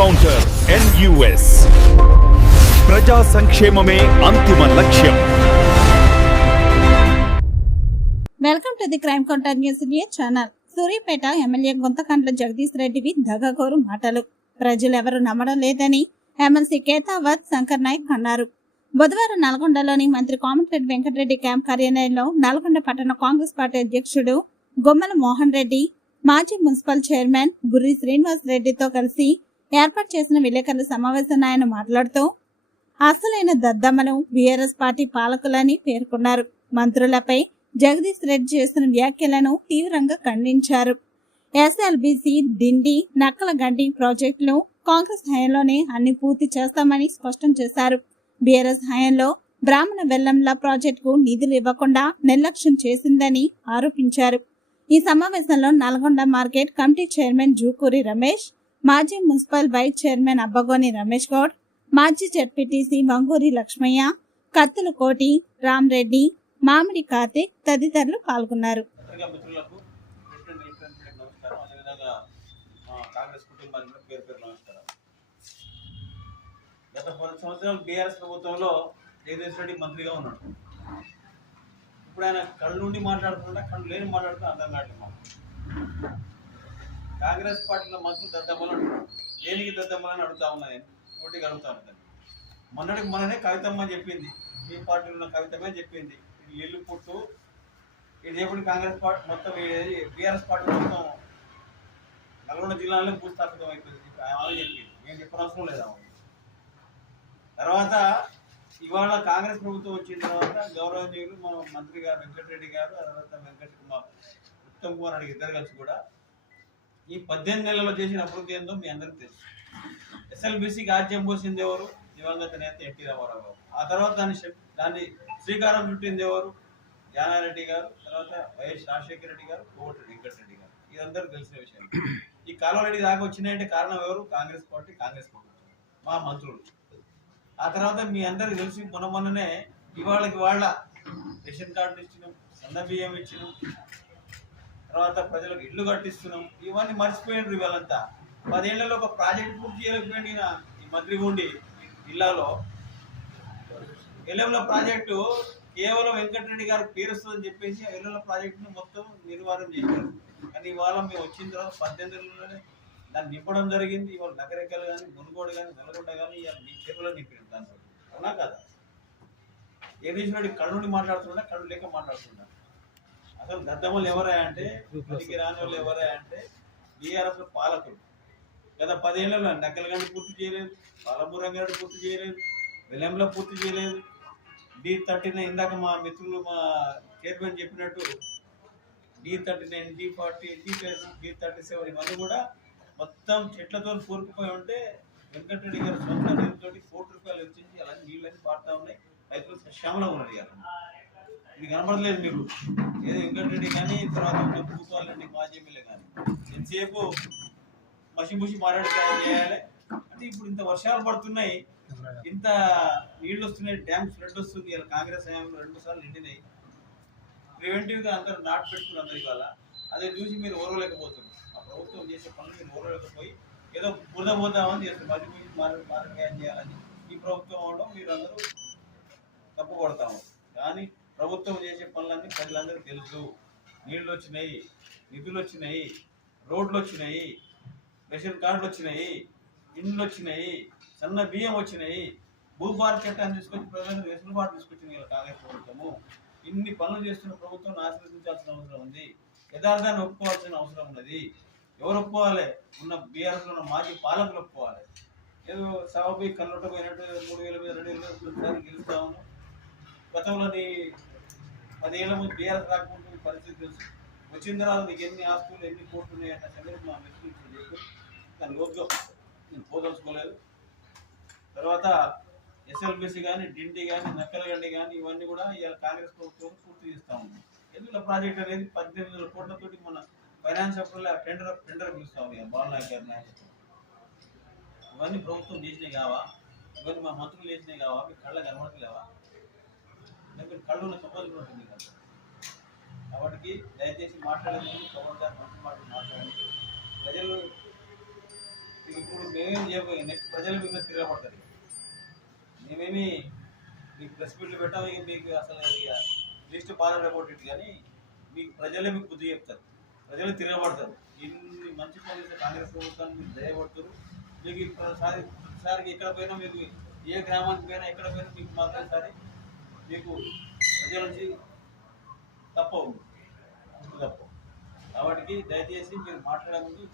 Encounter NUS ప్రజా సంక్షేమమే అంతిమ లక్ష్యం welcome to the crime counter news India channel Suryapet MLA Guntakandla Jagadish రెడ్డివి దగగోరు మాటలు. ప్రజలెవరూ నమ్మడం లేదని ఎమ్మెల్సీ కేతావత్ శంకర్ నాయక్ అన్నారు. బుధవారం నల్గొండలోని మంత్రి కోమటిరెడ్డి వెంకటరెడ్డి క్యాంప్ కార్యాలయంలో నల్గొండ పట్టణ కాంగ్రెస్ పార్టీ అధ్యక్షుడు గుమ్మల మోహన్ రెడ్డి మాజీ మున్సిపల్ చైర్మన్ బుర్రి శ్రీనివాస్ రెడ్డితో కలిసి ఏర్పాటు చేసిన విలేకరుల సమావేశంలో ఆయన మాట్లాడుతూ అసలైన దద్దమ్మలు బీఆర్ఎస్ పార్టీ పాలకులని పేర్కొన్నారు. మంత్రులపై జగదీష్ రెడ్డి చేసిన వ్యాఖ్యలను తీవ్రంగా ఖండించారు. ఎస్ఎల్బిసి డిండి నక్కల గడ్డి ప్రాజెక్టులు కాంగ్రెస్ హయాంలోనే అన్ని పూర్తి చేస్తామని స్పష్టం చేశారు. బీఆర్ఎస్ హయాంలో బ్రాహ్మణ బెల్లంల ప్రాజెక్టుకు నిధులు ఇవ్వకుండా నిర్లక్ష్యం చేసిందని ఆరోపించారు. ఈ సమావేశంలో Nalgonda market committee chairman Jukuri Ramesh మాజీ municipal vice chairman Abbagoni Ramesh Goud మాజీ జడ్పీటీసీ వంగూరి లక్ష్మయ్య కత్తుల కోటి రామ్రెడ్డి మామిడి కార్తిక్ తదితరులు పాల్గొన్నారు. గత పది సంవత్సరాలు బీఆర్ఎస్ ప్రభుత్వంలో జగదీష్ రెడ్డి మంత్రిగా ఉన్నాడు. ఇప్పుడు ఆయన కళ్ళు నుండి మాట్లాడుతుంటే కళ్ళు లేని మాట్లాడుతూ అర్థం కావట్లేదు కాంగ్రెస్ పార్టీలో మంత్రులు దద్దమ్మలు అంటున్నారు. దేనికి దద్దమ్మలు అని అడుగుతా ఉన్నా నేను? పోటీగా అడుగుతా ఉన్నాను మొన్నటికి మొన్ననే కవితమ్మ చెప్పింది. ఈ పార్టీలో ఉన్న కవితమే చెప్పింది. ఇది ఇల్లు పుట్టు ఇది ఎప్పుడు కాంగ్రెస్ పార్టీ మొత్తం బీఆర్ఎస్ పార్టీ మొత్తం నల్గొండ జిల్లాలో భూస్థాపితం అయిపోయింది. ఆమె చెప్పింది. నేను చెప్పనవసరం లేదు ఆమె తర్వాత ఇవాళ కాంగ్రెస్ ప్రభుత్వం వచ్చిన తర్వాత గౌరవనీయులు మా మంత్రి గారు వెంకటరెడ్డి గారు ఆ తర్వాత వెంకట కుమార్ ఉత్తమ్ కుమార్ రెడ్డి ఇద్దరు కలిసి కూడా ఈ పద్దెనిమిది నెలల్లో చేసిన అభివృద్ధి ఏందో మీ అందరికీ తెలుసు. ఎస్ఎల్బిసికి ఆజ్యం పోసింది ఎవరు? దివంగత నేత ఎన్టీ రామారావు గారు. ఆ తర్వాత దాన్ని దాన్ని శ్రీకారం చుట్టింది ఎవరు? జానారెడ్డి గారు తర్వాత వైఎస్ రాజశేఖర రెడ్డి గారు కోవటి వెంకటరెడ్డి గారు. ఇదందరూ తెలిసిన విషయం. ఈ కాలువరెడ్డి దాకా వచ్చినాయంటే కారణం ఎవరు? కాంగ్రెస్ పార్టీ కాంగ్రెస్ పార్టీ మా మంత్రులు. ఆ తర్వాత మీ అందరికి తెలిసి మొన్న మొన్ననే ఇవాళకి వాళ్ళ రేషన్ కార్డు ఇచ్చినాం సన్న బియ్యం ఇచ్చినాం తర్వాత ప్రజలకు ఇల్లు కట్టిస్తున్నాం. ఇవన్నీ మర్చిపోయినారు ఇవాళంతా. పదేళ్ళలో ఒక ప్రాజెక్ట్ పూర్తి చేయలేకపోయిన ఈ మంత్రి ఉండి జిల్లాలో. ఎల్లెంల ప్రాజెక్టు కేవలం వెంకటరెడ్డి గారు పేరుస్తుందని చెప్పేసి ఆ ఎల్లెంల ప్రాజెక్టును మొత్తం నిర్వహణ చేశారు. కానీ ఇవాళ మేము వచ్చిన తర్వాత పద్దెనిమిదిలోనే దాన్ని నింపడం జరిగింది. ఇవాళ నగరెక్కలు కానీ మునుగోడు కానీ నల్గొండ కానీ ఇవాళ మీ చెరువులో నింపిన దాంట్లో. అవునా కదా? ఏ తీసినట్టు కళ్ళు మాట్లాడుతుండ కర్ణుడు కళ్ళు లేక మాట్లాడుతున్నా అసలు దద్దమ్మలు ఎవరా అంటే పనికి రాని వాళ్ళు ఎవరా అంటే బీఆర్ఎస్ పాలకులు. గత పదేళ్ళలో నక్కలగండి పూర్తి చేయలేదు పాలమూరంగడి పూర్తి చేయలేదు వెలంలో పూర్తి చేయలేదు. డి థర్టీ నైన్ ఇందాక మా మిత్రులు మా చైర్మన్ చెప్పినట్టు D thirty nine D forty D D thirty seven ఇవన్నీ కూడా మొత్తం చెట్లతో కూరుకుపోయి ఉంటే వెంకటరెడ్డి గారు సొంత నీళ్ళతోటి కోటి రూపాయలు వచ్చింది అలాగే నీళ్ళని పాడుతూ ఉన్నాయి. రైతులు శ్యామలం ఉన్నారు ఇవాళ. మీకు కనపడలేదు మీరు. ఏదో వెంకటరెడ్డి కానీ తర్వాత ఉన్న భూపాలండి మాజీ ఎమ్మెల్యే కానీ. ఎంతసేపు మసి ముసి మాట్లాడి చేయాలి? అంటే ఇప్పుడు ఇంత వర్షాలు పడుతున్నాయి. ఇంత నీళ్ళు వస్తున్నాయి డ్యామ్ ఫ్లడ్ వస్తుంది. ఇలా కాంగ్రెస్ హయాంలో రెండు సార్లు నిండినాయి. ప్రివెంటివ్గా అందరూ నాటు పెట్టుకున్నారు అందరు ఇవాళ. అదే చూసి మీరు ఓరవలేకపోతున్నారు. ఆ ప్రభుత్వం చేసే పనులు మీరు ఓరవలేకపోయి ఏదో బురద పోదామని చేస్తారు మధ్య ముసి మార్ మార్గం చేయాలని ఈ ప్రభుత్వంలో మీరు అందరూ తప్పు కొడతాము కానీ ప్రభుత్వం చేసే పనులన్నీ ప్రజలందరికీ తెలుసు. నీళ్ళు వచ్చినాయి నిధులు వచ్చినాయి రోడ్లు వచ్చినాయి రేషన్ కార్డులు వచ్చినాయి ఇండ్లు వచ్చినాయి సన్న బియ్యం వచ్చినాయి. భూభార చట్టాన్ని తీసుకొచ్చి ప్రజలకు వెసులుబాటు తీసుకొచ్చింది ఇలా కాంగ్రెస్ ప్రభుత్వము. ఇన్ని పనులు చేస్తున్న ప్రభుత్వం ఆశీర్వదించాల్సిన అవసరం ఉంది. యథార్థాన్ని ఒప్పుకోవాల్సిన అవసరం ఉన్నది. ఎవరు ఒప్పుకోవాలి? ఉన్న బీఆర్ఎస్లో ఉన్న మాజీ పాలకులు ఒప్పుకోవాలి. ఏదో సభపై కళ్ళొట్ట పోయినట్టు మూడు వేల మీద రెండు వేల మీద గెలుస్తాము. గతంలోని పదేళ్ళ ముందు బీఆర్ఎస్ రాకముందు పరిస్థితి తెలుసు. వచ్చిన తర్వాత నీకు ఎన్ని ఆస్తులు ఎన్ని కోట్లు ఉన్నాయి అన్న మా దాని లోతుగా నేను పోదలుచుకోలేదు. తర్వాత ఎస్ఎల్బిసి కానీ డిండి కానీ నక్కలగండి కానీ ఇవన్నీ కూడా ఇవాళ కాంగ్రెస్ ప్రభుత్వం పూర్తి చేస్తా ఉంది. ఎందుకు ప్రాజెక్ట్ అనేది పద్దెనిమిది వేల కోట్లతోటి మన ఫైనాన్స్ సెక్టర్లో టెండర్ టెండర్ పిలుస్తా ఉంది బాల్ గారి నాయకత్వం. ఇవన్నీ ప్రభుత్వం చేసినాయి కావా? ఇవన్నీ మా మంత్రులు చేసినాయి కావా? మీ కళ్ళ కనబడలేవా మీరు కళ్ళు ఉన్న సంపాదన ఉంటుంది కదా. కాబట్టి దయచేసి మాట్లాడేది గారు మంచి మాటలు మాట్లాడండి. ప్రజలు ఇప్పుడు మేమేం చేయబోయే నెక్స్ట్ ప్రజల మీద తిరగబడతారు. మేమేమి మీకు ప్రెస్ మీట్లు పెట్టాము ఇక మీకు అసలు ఇక లిస్ట్ పాల్గొనబోతుంది కానీ మీకు ప్రజలే మీకు బుద్ధి చెప్తారు. ప్రజలు తిరగబడతారు. ఇన్ని మంచి పనులు కాంగ్రెస్ ప్రభుత్వాన్ని మీరు దయపడుతారు మీకు ప్రతిసారి ప్రతిసారికి ఎక్కడ పోయినా మీకు ఏ గ్రామానికి పోయినా ఎక్కడ పోయినా మీకు మాత్రం సరే మీకు ప్రజల నుంచి తప్పవు తప్పవు. కాబట్టి దయచేసి మీరు మాట్లాడే ముందు